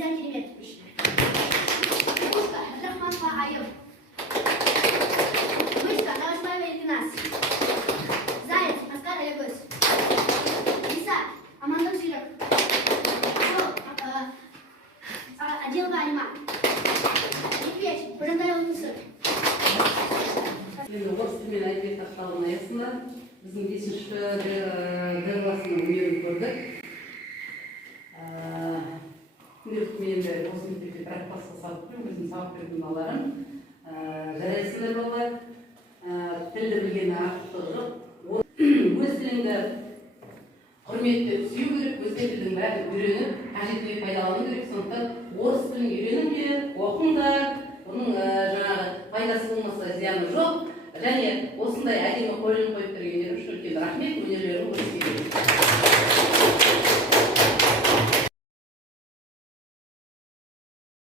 Бензин Теремек. Пушка, Рахманова Айып. Мышка, Давашбаева Ильгинас. Заяц, Оскар Алягөз. Лиса, Амандық Жүйрік. Аделова Алима. Медведь, Божандай Олтысы. Енді орыс тілмен әдебиет тақталған аясында біздің 5-ші классының өнерін көрдік. Күнделікті мен де осы мектепте бір классқа сабақ беремін, өзім сабақ беретін балаларым. Жарайсыңдар балалар, тілді білгені артықтығы жоқ. Өз тіліңді құрметтеп сүю керек, өзге тілдің бәрін үйреніп, қажетті пайдалану керек. Сондықтан орыс тілін үйреніңдер, оқыңдар. Бұның жаңағы пайдасы болмаса зияны жоқ. Және осындай әдемі қойылым қойып бергендері үшін үлкен рахмет, өнерлерін көрсетейін.